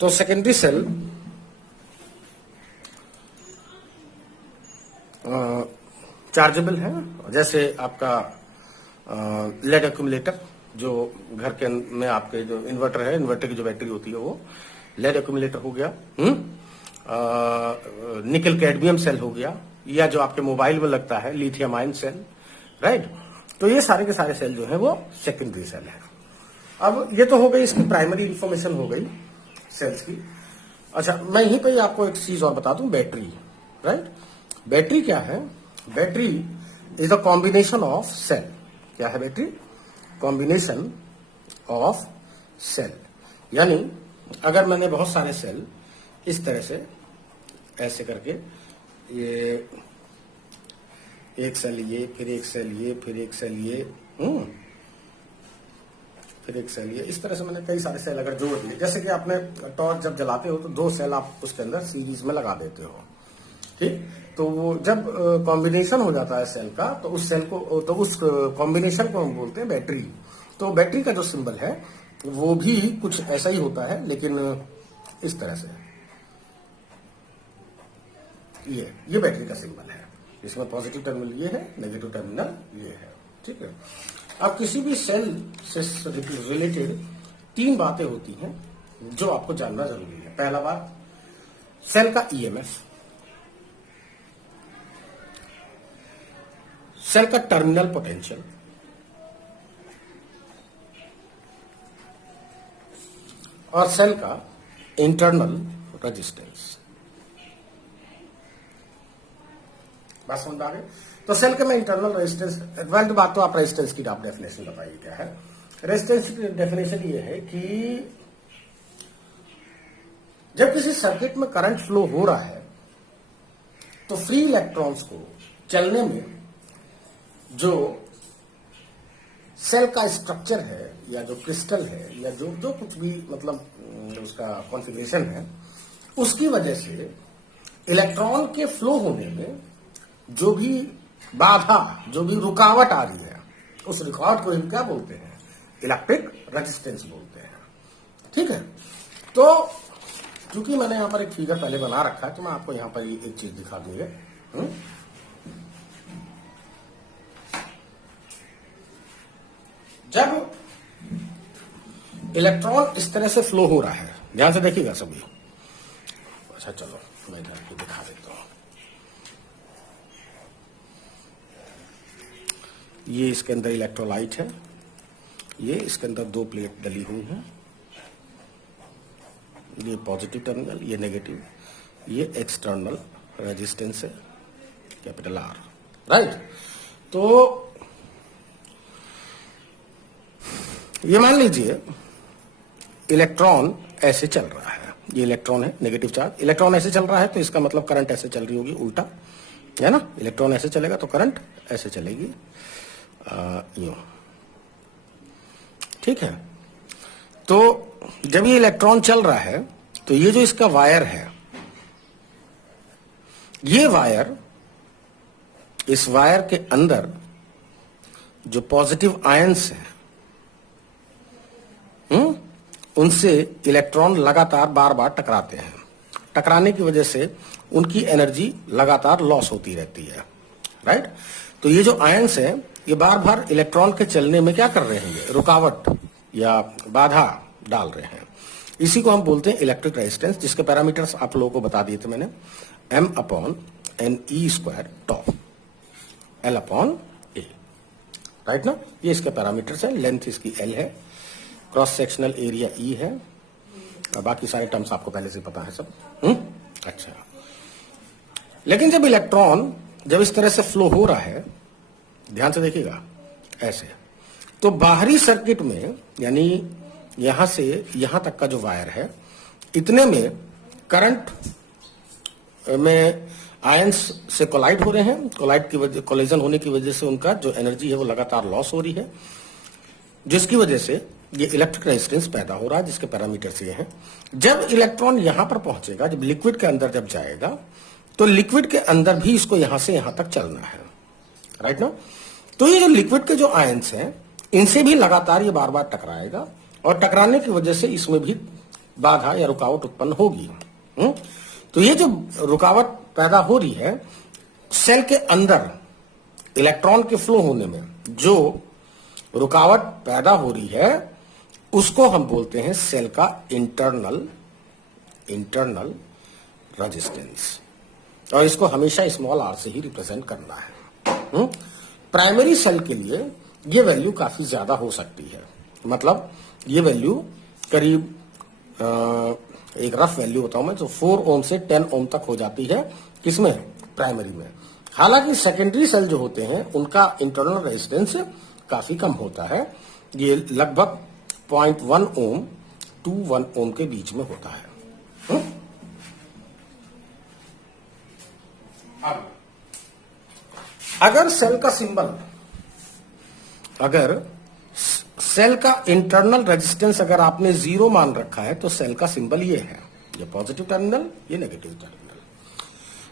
तो secondary cell chargeable है, जैसे आपका लेड एक्यूमुलेटर, जो घर के में आपके जो इन्वर्टर है, इन्वर्टर की जो बैटरी होती है वो लेड एक्यूमुलेटर हो गया, निकल कैडमियम सेल हो गया, या जो आपके मोबाइल में लगता है लिथियम आयन सेल, राइट। तो ये सारे के सारे सेल जो है वो सेकेंडरी सेल है। अब ये तो हो गई इसकी प्राइमरी इंफॉर्मेशन हो गई सेल्स की। अच्छा, मैं यहीं पे आपको एक चीज और बता दूं, बैटरी, राइट। बैटरी क्या है? Battery is the combination of cell. क्या है बैटरी? Combination of cell. यानी अगर मैंने बहुत सारे सेल इस तरह से ऐसे करके, ये एक सेल ये, फिर एक सेल ये, फिर एक सेल ये, फिर एक सेल ये, इस तरह से मैंने कई सारे सेल अगर जोड़ दिए, जैसे कि आपने टॉर्च जब जलाते हो तो 2 सेल आप उसके अंदर सीरीज में लगा देते हो, ठीक। तो वो जब कॉम्बिनेशन हो जाता है सेल का, तो उस सेल को, तो उस कॉम्बिनेशन को हम बोलते हैं बैटरी। तो बैटरी का जो सिंबल है वो भी कुछ ऐसा ही होता है, लेकिन इस तरह से, ये बैटरी का सिंबल है। इसमें पॉजिटिव टर्मिनल ये है, नेगेटिव टर्मिनल ये है, ठीक है। अब किसी भी सेल से रिलेटेड 3 बातें होती हैं जो आपको जानना जरूरी है। पहला बात, सेल का ईएमएफ, सेल का टर्मिनल पोटेंशियल, और सेल का इंटरनल रेजिस्टेंस। बात समझ में आ गई? तो सेल के में इंटरनल रेजिस्टेंस, ट्वेल्थ बात तो आप रेजिस्टेंस की आप डेफिनेशन बताइए क्या है। रेजिस्टेंस की डेफिनेशन ये है कि जब किसी सर्किट में करंट फ्लो हो रहा है तो फ्री इलेक्ट्रॉन्स को चलने में जो सेल का स्ट्रक्चर है, या जो क्रिस्टल है, या जो कुछ भी मतलब उसका कॉन्फ़िगरेशन है, उसकी वजह से इलेक्ट्रॉन के फ्लो होने में जो भी बाधा, जो भी रुकावट आ रही है, उस रुकावट को हम क्या बोलते हैं? इलेक्ट्रिक रेजिस्टेंस बोलते हैं, ठीक है। तो क्योंकि मैंने यहां पर एक फिगर पहले बना रखा है, तो मैं आपको यहां पर एक चीज दिखा दूंगा। जब इलेक्ट्रॉन इस तरह से फ्लो हो रहा है, ध्यान से देखिएगा सभी। अच्छा चलो मैं इधर को दिखा देता हूं। ये इसके अंदर इलेक्ट्रोलाइट है, ये इसके अंदर 2 प्लेट डली हुई हैं, ये पॉजिटिव टर्मिनल, ये नेगेटिव, ये एक्सटर्नल रेजिस्टेंस है, कैपिटल आर, राइट। तो ये मान लीजिए इलेक्ट्रॉन ऐसे चल रहा है, ये इलेक्ट्रॉन है, नेगेटिव चार्ज, इलेक्ट्रॉन ऐसे चल रहा है, तो इसका मतलब करंट ऐसे चल रही होगी, उल्टा है ना। इलेक्ट्रॉन ऐसे चलेगा तो करंट ऐसे चलेगी, यूं, ठीक है। तो जब ये इलेक्ट्रॉन चल रहा है तो ये जो इसका वायर है, ये वायर, इस वायर के अंदर जो पॉजिटिव आयंस हैं, उनसे इलेक्ट्रॉन लगातार बार बार टकराते हैं। टकराने की वजह से उनकी एनर्जी लगातार लॉस होती रहती है, राइट। तो ये जो आयंस है, ये बार बार इलेक्ट्रॉन के चलने में क्या कर रहे हैं? रुकावट या बाधा डाल रहे हैं। इसी को हम बोलते हैं इलेक्ट्रिक रेजिस्टेंस, जिसके पैरामीटर्स आप लोगों को बता दिए थे मैंने, M/N/E² टॉ, L/A, राइट ना। ये इसके पैरामीटर्स है। लेंथ इसकी L है, क्रॉस सेक्शनल एरिया E है, और बाकी सारे टर्म्स आपको पहले से पता है सब। अच्छा, लेकिन जब इलेक्ट्रॉन जब इस तरह से फ्लो हो रहा है, ध्यान से देखिएगा ऐसे, तो बाहरी सर्किट में, यानी यहां से यहां तक का जो वायर है, इतने में करंट में आयंस से कोलाइड हो रहे हैं। कोलाइड की वजह, कोलिजन होने की वजह से उनका जो एनर्जी है वो लगातार लॉस हो रही है, जिसकी वजह से ये इलेक्ट्रिक रेजिस्टेंस पैदा हो रहा है, जिसके पैरामीटर्स ये हैं। जब इलेक्ट्रॉन यहां पर पहुंचेगा, जब लिक्विड के अंदर जब जाएगा, तो लिक्विड के अंदर भी इसको यहां से यहां तक चलना है, राइट ना। तो ये जो लिक्विड के जो आयंस हैं, इनसे भी लगातार ये बार बार टकराएगा, और टकराने की वजह से इसमें भी बाधा या रुकावट उत्पन्न होगी। तो ये जो रुकावट पैदा हो रही है सेल के अंदर इलेक्ट्रॉन के फ्लो होने में, जो रुकावट पैदा हो रही है उसको हम बोलते हैं सेल का इंटरनल रेजिस्टेंस, और इसको हमेशा स्मॉल आर से ही रिप्रेजेंट करना है। प्राइमरी सेल के लिए ये वैल्यू काफी ज्यादा हो सकती है, मतलब ये वैल्यू करीब एक रफ वैल्यू बताऊं मैं, तो 4 ओम से 10 ओम तक हो जाती है, किसमें? प्राइमरी में। हालांकि सेकेंडरी सेल जो होते हैं उनका इंटरनल रेजिस्टेंस काफी कम होता है, ये लगभग 0.1 ओम टू 1 ओम के बीच में होता है। अब अगर सेल का सिंबल, अगर सेल का इंटरनल रेजिस्टेंस अगर आपने 0 मान रखा है तो सेल का सिंबल ये है, ये पॉजिटिव टर्मिनल, ये नेगेटिव टर्मिनल।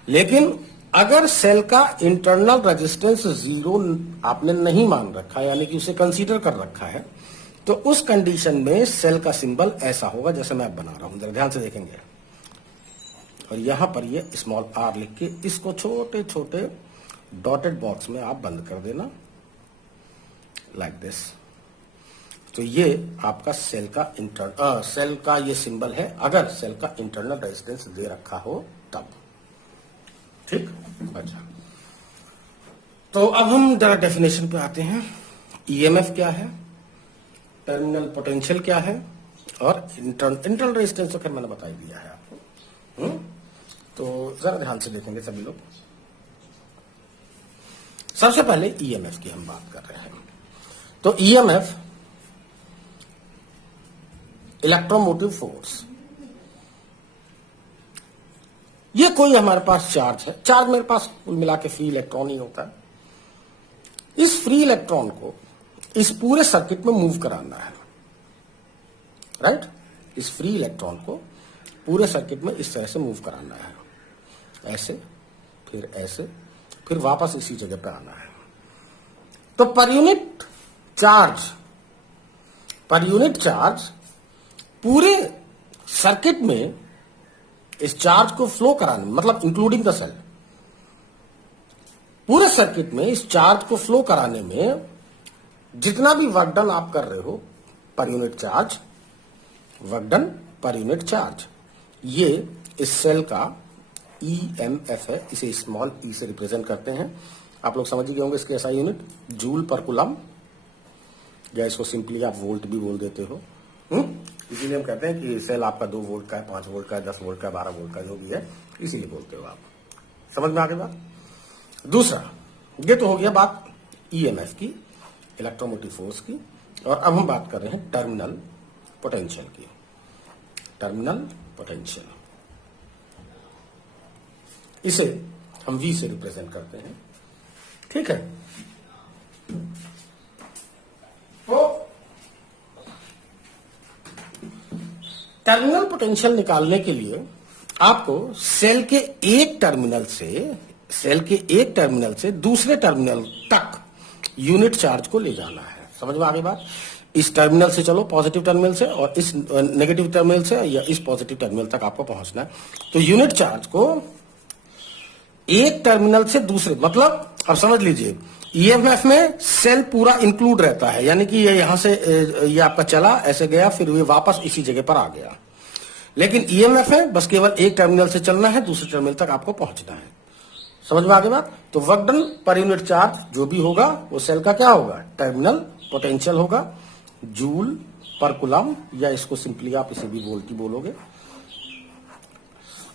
लेकिन अगर सेल का इंटरनल रेजिस्टेंस 0 आपने नहीं मान रखा, यानी कि उसे कंसीडर कर रखा है, तो उस कंडीशन में सेल का सिंबल ऐसा होगा जैसे मैं अब बना रहा हूं, जरा ध्यान से देखेंगे। और यहां पर ये स्मॉल आर लिख के इसको छोटे छोटे डॉटेड बॉक्स में आप बंद कर देना, लाइक दिस। तो ये आपका सेल का ये सिंबल है अगर सेल का इंटरनल रेजिस्टेंस दे रखा हो तब, ठीक। अच्छा, तो अब हम जरा डेफिनेशन पे आते हैं। ईएमएफ क्या है, टर्मिनल पोटेंशियल क्या है, और इंटरनल रेजिस्टेंस तो खैर मैंने बता ही दिया है आपको। तो जरा ध्यान से देखेंगे सभी लोग। सबसे पहले ईएमएफ की हम बात कर रहे हैं। तो ईएमएफ इलेक्ट्रोमोटिव फोर्स, ये कोई हमारे पास चार्ज है, चार्ज मेरे पास कुल मिला के फ्री इलेक्ट्रॉन ही होता है। इस फ्री इलेक्ट्रॉन को इस पूरे सर्किट में मूव कराना है, राइट। इस फ्री इलेक्ट्रॉन को पूरे सर्किट में इस तरह से मूव कराना है, ऐसे, फिर वापस इसी जगह पे आना है। तो पर यूनिट चार्ज पूरे सर्किट में इस चार्ज को फ्लो कराने, मतलब इंक्लूडिंग द सेल, पूरे सर्किट में इस चार्ज को फ्लो कराने में जितना भी वर्क डन आप कर रहे हो per unit charge, work done per unit charge, ये इस सेल का ईएमएफ है, इसे स्मॉल ई से रिप्रेजेंट करते हैं। आप लोग समझ गए होंगे इसके ऐसा यूनिट जूल पर कुलम, या इसको सिंपली आप वोल्ट भी बोल देते हो। इसीलिए हम कहते हैं कि सेल आपका 2 वोल्ट का है, 5 वोल्ट का है, 10 वोल्ट का है, 12 वोल्ट का, जो भी है, इसीलिए बोलते हो आप। समझ में आ गई बात। दूसरा, ये तो हो गया बात ईएमएफ की, इलेक्ट्रोमोटिव फोर्स की, और अब हम बात कर रहे हैं टर्मिनल पोटेंशियल की। टर्मिनल पोटेंशियल, इसे हम V से रिप्रेजेंट करते हैं, ठीक है। तो टर्मिनल पोटेंशियल निकालने के लिए आपको सेल के एक टर्मिनल से दूसरे टर्मिनल तक यूनिट चार्ज को ले जाना है। समझ में आ गई बात। इस टर्मिनल से चलो, पॉजिटिव टर्मिनल से, और इस नेगेटिव टर्मिनल से या इस पॉजिटिव टर्मिनल तक आपको पहुंचना है। तो यूनिट चार्ज को एक टर्मिनल से दूसरे, मतलब अब समझ लीजिए ईएमएफ में सेल पूरा इंक्लूड रहता है, यानी कि ये यहां से ये आपका चला, ऐसे गया, फिर ये वापस इसी जगह पर आ गया। लेकिन ईएमएफ है बस केवल एक टर्मिनल से चलना है, दूसरे टर्मिनल तक आपको पहुंचना है। समझ में आ गई बात। तो work done per unit charge जो भी होगा वो सेल का क्या होगा, टर्मिनल पोटेंशियल होगा, जूल पर कुलम, या इसको सिंपली आप इसे भी वोल्ट ही बोलोगे।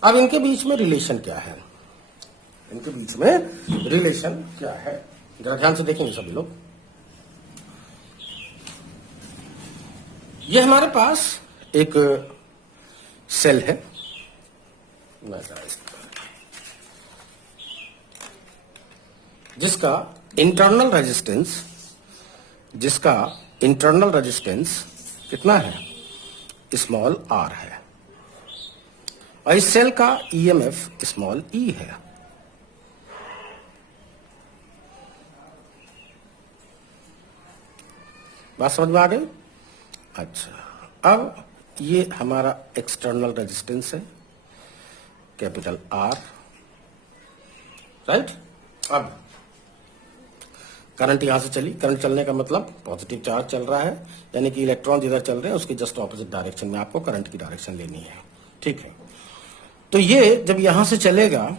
अब इनके बीच में रिलेशन क्या है, इनके बीच में रिलेशन क्या है, जरा ध्यान से देखेंगे सभी लोग। ये हमारे पास एक सेल है, जिसका इंटरनल रेजिस्टेंस कितना है, स्मॉल आर है, और इस सेल का ईएमएफ स्मॉल ई है। बात समझ में आ गई। अच्छा, अब ये हमारा एक्सटर्नल रेजिस्टेंस है, कैपिटल आर, राइट। अब करंट यहां से चली, करंट चलने का मतलब पॉजिटिव चार्ज चल रहा है, यानी कि इलेक्ट्रॉन जिधर चल रहे हैं उसकी जस्ट ऑपोजिट डायरेक्शन में आपको करंट की डायरेक्शन लेनी है, ठीक है। तो ये जब यहां से चलेगा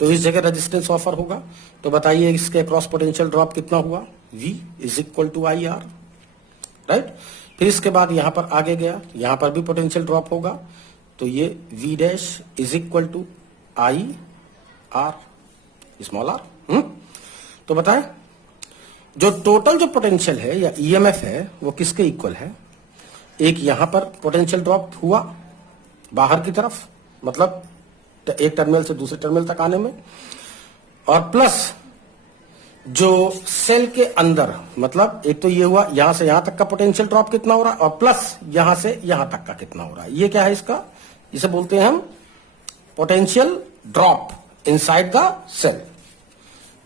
तो इस जगह रेजिस्टेंस ऑफर होगा, तो बताइए इसके क्रॉस पोटेंशियल ड्रॉप कितना हुआ, V is equal to I R, right. फिर इसके बाद यहां पर आगे गया, यहां पर भी पोटेंशियल ड्रॉप होगा, तो ये V dash is equal to I R, small R. तो बताएं जो टोटल जो पोटेंशियल है या ईएमएफ है वो किसके इक्वल है, एक यहां पर पोटेंशियल ड्रॉप हुआ बाहर की तरफ, मतलब एक टर्मिनल से दूसरे टर्मिनल तक आने में, और प्लस जो सेल के अंदर, मतलब एक तो ये हुआ यहां से यहां तक का पोटेंशियल ड्रॉप कितना हो रहा है, और प्लस यहां से यहां तक का कितना हो रहा है। ये क्या है इसका, इसे बोलते हैं हम potential drop inside the cell,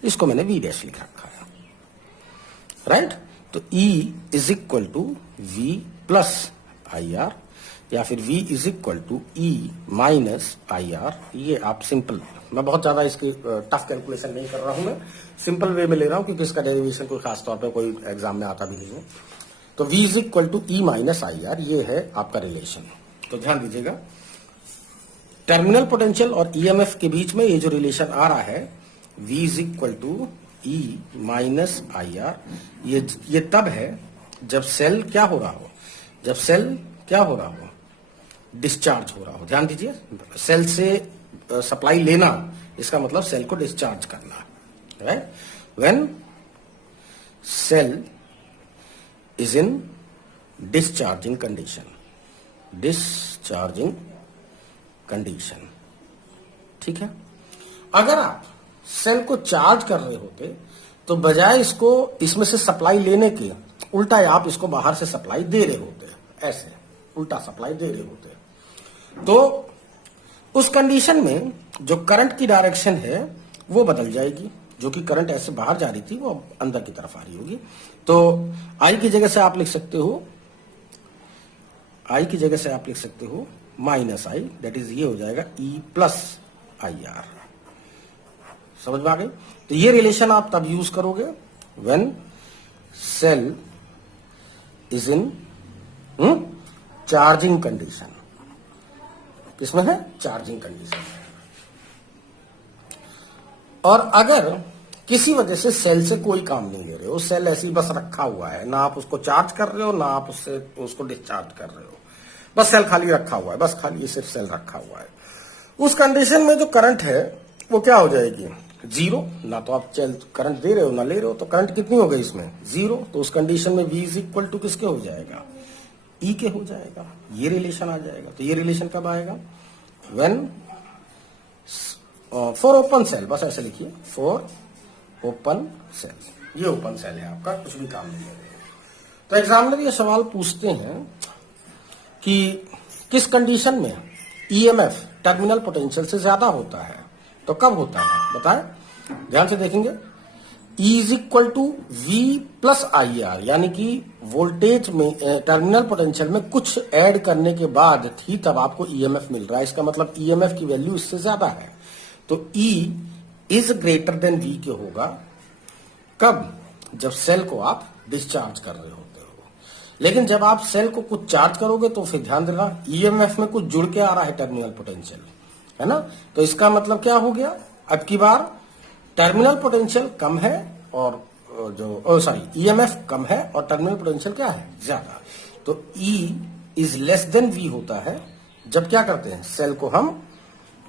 इसको मैंने वी डैश लिख रखा है, राइट। तो E is equal to V plus I R, या फिर V is equal to E minus I R. ये आप सिंपल, मैं बहुत ज्यादा इसकी टफ कैलकुलेशन नहीं कर रहा हूं, मैं सिंपल वे में ले रहा हूं क्योंकि इसका डेरिवेशन कोई खास तौर पे कोई एग्जाम में आता भी नहीं है। तो V is equal to E minus I R, ये है आपका रिलेशन। तो ध्यान दीजिएगा, टर्मिनल पोटेंशियल और ईएमएफ के बीच में ये जो रिलेशन आ रहा है V is equal to E minus I R, ये तब है जब सेल क्या हो रहा हो, जब सेल क्या हो रहा हो, डिस्चार्ज हो रहा हो। ध्यान दीजिए, सेल से सप्लाई लेना, इसका मतलब सेल को डिस्चार्ज करना, right. When cell is in discharging condition, discharging condition, ठीक है। अगर आप सेल को चार्ज कर रहे होते तो बजाय इसको इसमें से सप्लाई लेने के उल्टा आप इसको बाहर से सप्लाई दे रहे होते, ऐसे उल्टा सप्लाई दे रहे होते, तो उस कंडीशन में जो करंट की डायरेक्शन है वो बदल जाएगी, जो कि करंट ऐसे बाहर जा रही थी वो अंदर की तरफ आ रही होगी। तो आई की जगह से आप लिख सकते हो, आई की जगह से आप लिख सकते हो माइनस आई, दैट इज ये हो जाएगा E प्लस आई आर। समझ में आ गई। तो ये रिलेशन आप तब यूज करोगे when cell is in charging condition. किसमें है, चार्जिंग कंडीशन। और अगर किसी वजह से सेल से कोई काम नहीं ले रहे हो, सेल ऐसे ही बस रखा हुआ है, ना आप उसको चार्ज कर रहे हो ना आप उसको डिस्चार्ज कर रहे हो, बस सेल खाली रखा हुआ है, बस खाली सिर्फ सेल रखा हुआ है, उस कंडीशन में जो करंट है वो क्या हो जाएगी, जीरो। ना तो आप करंट दे रहे हो ना ले रहे हो, तो करंट कितनी हो गई इसमें, जीरो। तो उस कंडीशन में V इज इक्वल टू किसके हो जाएगा, E के हो जाएगा। ये रिलेशन आ जाएगा। तो ये रिलेशन कब आएगा, व्हेन फॉर ओपन सेल, बस ऐसे लिखिए, फॉर ओपन सेल। ये ओपन सेल है आपका, कुछ भी काम नहीं करेगा। तो एग्जामिनर ये सवाल पूछते हैं कि किस कंडीशन में ईएमएफ टर्मिनल पोटेंशियल से ज्यादा होता है, तो कब होता है बताएं, ध्यान से देखेंगे। E is equal to V plus I R, यानी कि वोल्टेज में टर्मिनल पोटेंशियल में कुछ ऐड करने के बाद ही तब आपको ईएमएफ मिल रहा है, इसका मतलब ईएमएफ की वैल्यू इससे ज्यादा है। तो E is greater than V के होगा कब, जब सेल को आप डिस्चार्ज कर रहे होते हो। लेकिन जब आप सेल को कुछ चार्ज करोगे तो फिर ध्यान देना ईएमएफ में कुछ जुड़ के आ रहा है टर्मिनल पोटेंशियल, है ना। तो इसका मतलब क्या हो गया, अब की बार टर्मिनल पोटेंशियल कम है और जो ईएमएफ कम है और टर्मिनल पोटेंशियल क्या है, ज्यादा। तो E is less than V होता है जब क्या करते हैं, सेल को हम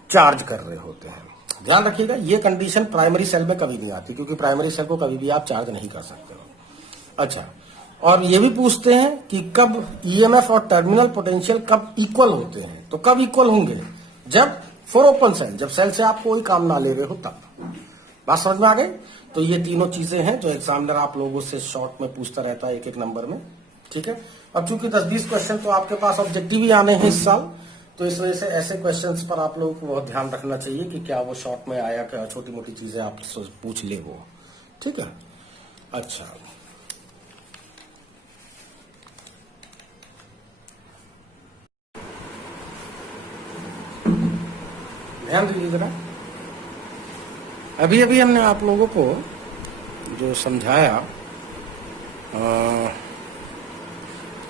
चार्ज कर रहे होते हैं। ध्यान रखिएगा, ये कंडीशन प्राइमरी सेल में कभी नहीं आती, क्योंकि प्राइमरी सेल को कभी भी आप चार्ज नहीं कर सकते हो। अच्छा, और ये भी पूछते हैं कि कब ईएमएफ और टर्मिनल पोटेंशियल कब इक्वल होते हैं, तो कब इक्वल होंगे, जब फॉर ओपन सेल, जब सेल से आप कोई काम ना ले रहे हो तब। बात समझ में आ गई। तो ये तीनों चीजें हैं जो एग्जामिनर आप लोगों से शॉर्ट में पूछता रहता है एक एक नंबर में, ठीक है। अब चूंकि 10-20 क्वेश्चन तो आपके पास ऑब्जेक्टिव ही आने हैं इस साल, तो इस वजह से ऐसे क्वेश्चंस पर आप लोगों को बहुत ध्यान रखना चाहिए कि क्या वो शॉर्ट में आया, क्या छोटी मोटी चीजें आप पूछ ले वो, ठीक है। अच्छा। ध्यान दीजिए जरा। अभी अभी हमने आप लोगों को जो समझाया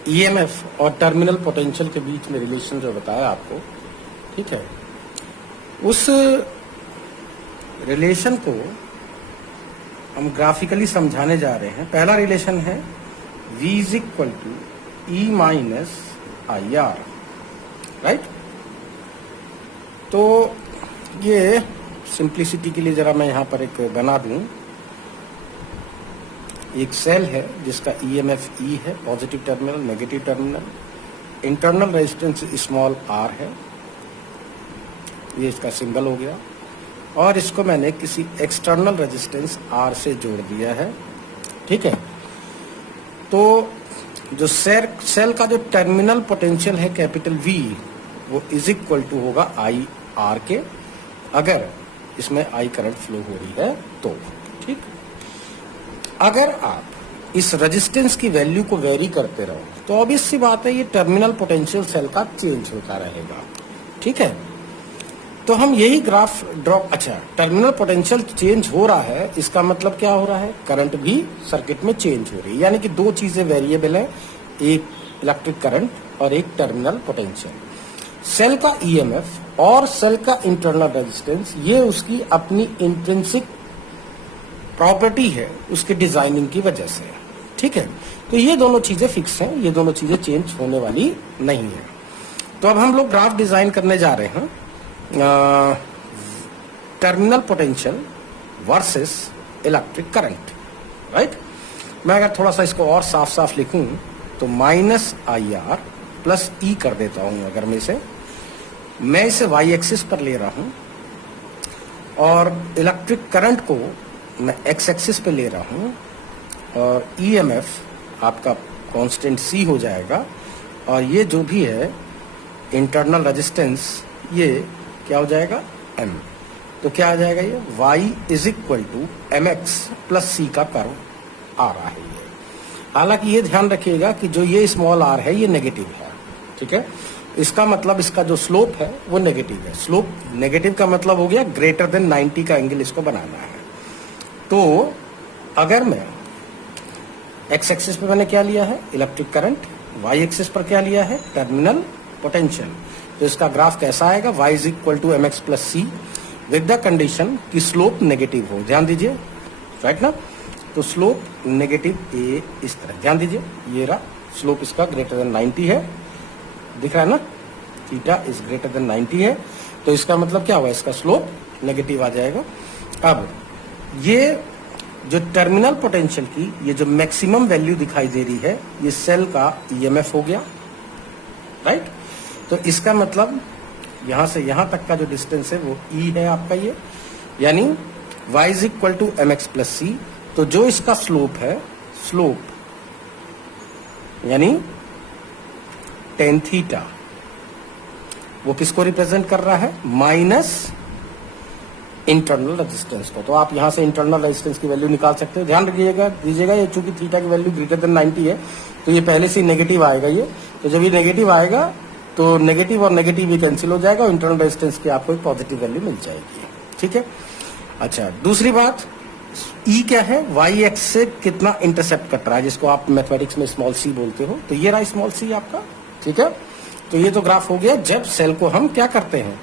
ईएमएफ और टर्मिनल पोटेंशियल के बीच में रिलेशन जो बताया आपको, ठीक है, उस रिलेशन को हम ग्राफिकली समझाने जा रहे हैं। पहला रिलेशन है V is equal to E minus I R, right. तो ये सिंप्लिसिटी के लिए जरा मैं यहां पर एक बना दूं। एक सेल है जिसका ईएमएफ ई है, positive terminal, negative terminal, internal resistance small R है, ये इसका सिंबल हो गया, और इसको मैंने किसी एक्सटर्नल रेजिस्टेंस आर से जोड़ दिया है, ठीक है। तो जो सेल का जो टर्मिनल पोटेंशियल है कैपिटल V, वो इज इक्वल टू होगा आई आर के, अगर इसमें आई करंट फ्लो हो रही है तो, ठीक। अगर आप इस रेजिस्टेंस की वैल्यू को वेरी करते रहो तो ऑब्वियस सी बात है ये टर्मिनल पोटेंशियल सेल का चेंज होता रहेगा, ठीक है। तो हम यही ग्राफ ड्रॉ, अच्छा, टर्मिनल पोटेंशियल चेंज हो रहा है, इसका मतलब क्या हो रहा है, करंट भी सर्किट में चेंज हो रही है, यानी कि दो चीजें वेरिएबल है, एक इलेक्ट्रिक करंट और एक टर्मिनल पोटेंशियल। सेल का ईएमएफ और सेल का इंटरनल रेजिस्टेंस, ये उसकी अपनी इंट्रिंसिक प्रॉपर्टी है, उसके डिजाइनिंग की वजह से, ठीक है। तो ये दोनों चीजें फिक्स हैं, ये दोनों चीजें चेंज होने वाली नहीं है। तो अब हम लोग ग्राफ डिजाइन करने जा रहे हैं terminal potential versus electric current, right. मैं अगर थोड़ा सा इसको और साफ साफ लिखूं तो माइनस आई आर प्लस ई कर देता हूं। अगर मैं इसे वाई एक्सिस पर ले रहा हूं और इलेक्ट्रिक करंट को मैं एक्स एक्सिस पे ले रहा हूं, और ईएमएफ आपका कांस्टेंट सी हो जाएगा, और ये जो भी है इंटरनल रेजिस्टेंस, ये क्या हो जाएगा, एम। तो क्या आ जाएगा, ये y is equal to M X plus C का कर्व आ रहा है ये। हालांकि ये ध्यान रखिएगा कि जो ये स्मॉल आर है ये नेगेटिव है, ठीक है। इसका मतलब इसका जो स्लोप है वो नेगेटिव है। स्लोप नेगेटिव का मतलब हो गया ग्रेटर देन 90 का एंगल इसको बनाना है। तो अगर मैं एक्स एक्सिस पे मैंने क्या लिया है, इलेक्ट्रिक करंट, वाई एक्सिस पर क्या लिया है, टर्मिनल पोटेंशियल, तो इसका ग्राफ कैसा आएगा, y is equal to M X plus C, with the condition कि स्लोप नेगेटिव हो। ध्यान दीजिए, राइट ना। तो स्लोप नेगेटिव ए इस तरह, ध्यान दीजिए, ये रहा स्लोप इसका ग्रेटर देन 90 है, दिख रहा है ना, थीटा इज ग्रेटर देन 90 है, तो इसका मतलब क्या हुआ, इसका स्लोप नेगेटिव आ जाएगा। अब ये जो टर्मिनल पोटेंशियल की ये जो मैक्सिमम वैल्यू दिखाई दे रही है, ये सेल का ईएमएफ हो गया, राइट। तो इसका मतलब यहां से यहां तक का जो डिस्टेंस है वो ई है आपका ये, यानी y is equal to M X plus C. तो जो इसका स्लोप है, स्लोप यानी टेन थीटा, वो किसको रिप्रेजेंट कर रहा है, माइनस इंटरनल रेजिस्टेंस को। तो आप यहां से इंटरनल रेजिस्टेंस की वैल्यू निकाल सकते हो। ध्यान रखिएगा, दीजिएगा, ये चूंकि थीटा की वैल्यू ग्रेटर देन 90 है तो ये पहले से नेगेटिव आएगा ये। तो जब ये नेगेटिव आएगा तो नेगेटिव और नेगेटिव भी कैंसिल हो जाएगा और इंटरनल रेजिस्टेंस की आपको एक पॉजिटिव वैल्यू मिल जाएगी, ठीक है। अच्छा, दूसरी बात, ई क्या है, वाई एक्स से कितना इंटरसेप्ट कट रहा है, जिसको आप मैथमेटिक्स में स्मॉल सी बोलते हो। तो ये रहा स्मॉल सी आपका, ठीक है। तो ये तो ग्राफ हो गया जब सेल को हम क्या करते हैं,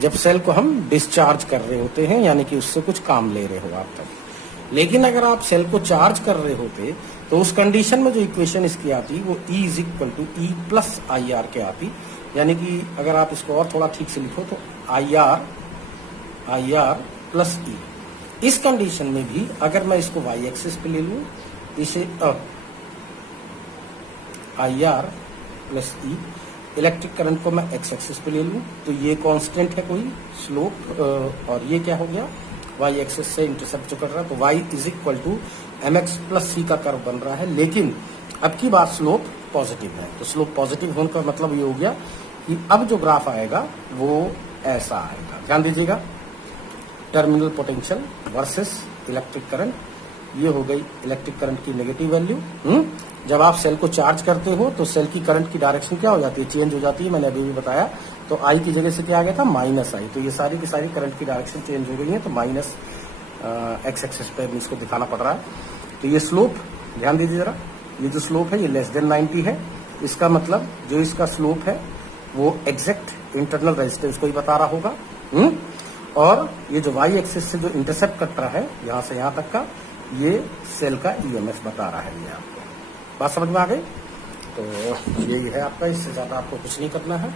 जब सेल को हम डिस्चार्ज कर रहे होते हैं, यानी कि उससे कुछ काम ले रहे हो आप तब। लेकिन अगर आप सेल को चार्ज कर रहे होते तो उस कंडीशन में जो इक्वेशन इसकी आती वो E is equal to E plus I R के आती, यानी कि अगर आप इसको और थोड़ा ठीक से लिखो तो आई आर प्लस ई। इस कंडीशन में भी अगर मैं इसको वाई एक्सिस पे ले लूं, इसे I R plus E, electric current को मैं एक्स एक्सिस पे ले लूं, तो ये कांस्टेंट है कोई स्लोप, और ये क्या हो गया, वाई एक्सिस से इंटरसेप्ट जो कर रहा है, तो Y is equal to M X plus C का कर्व बन रहा है। लेकिन अब की बात स्लोप पॉजिटिव है, तो स्लोप पॉजिटिव होने का मतलब ये हो गया कि अब जो ग्राफ आएगा वो ऐसा आएगा। ध्यान दीजिएगा, terminal potential versus electric current, ये हो गई इलेक्ट्रिक करंट की नेगेटिव वैल्यू। जब आप सेल को चार्ज करते हो तो सेल की करंट की डायरेक्शन क्या हो जाती है, चेंज हो जाती है। मैंने अभी भी बताया तो आई की जगह से क्या आ गया था, माइनस आई। तो ये सारी की सारी करंट की डायरेक्शन चेंज हो गई है, तो माइनस एक्स एक्सिस पे इसको दिखाना पड़ रहा है। तो ये स्लोप ध्यान दीजिए जरा, ये जो स्लोप है ये लेस देन 90 है। इसका मतलब जो इसका स्लोप है वो एग्जैक्ट इंटरनल रेजिस्टेंस को ही बता रहा होगा। और ये जो वाई एक्सिस से जो इंटरसेप्ट कट रहा है यहां से यहां तक का, ये सेल का ईएमएफ बता रहा है। ये आपको बात समझ में आ गई। तो यही है आपका, इससे ज्यादा आपको कुछ नहीं करना है।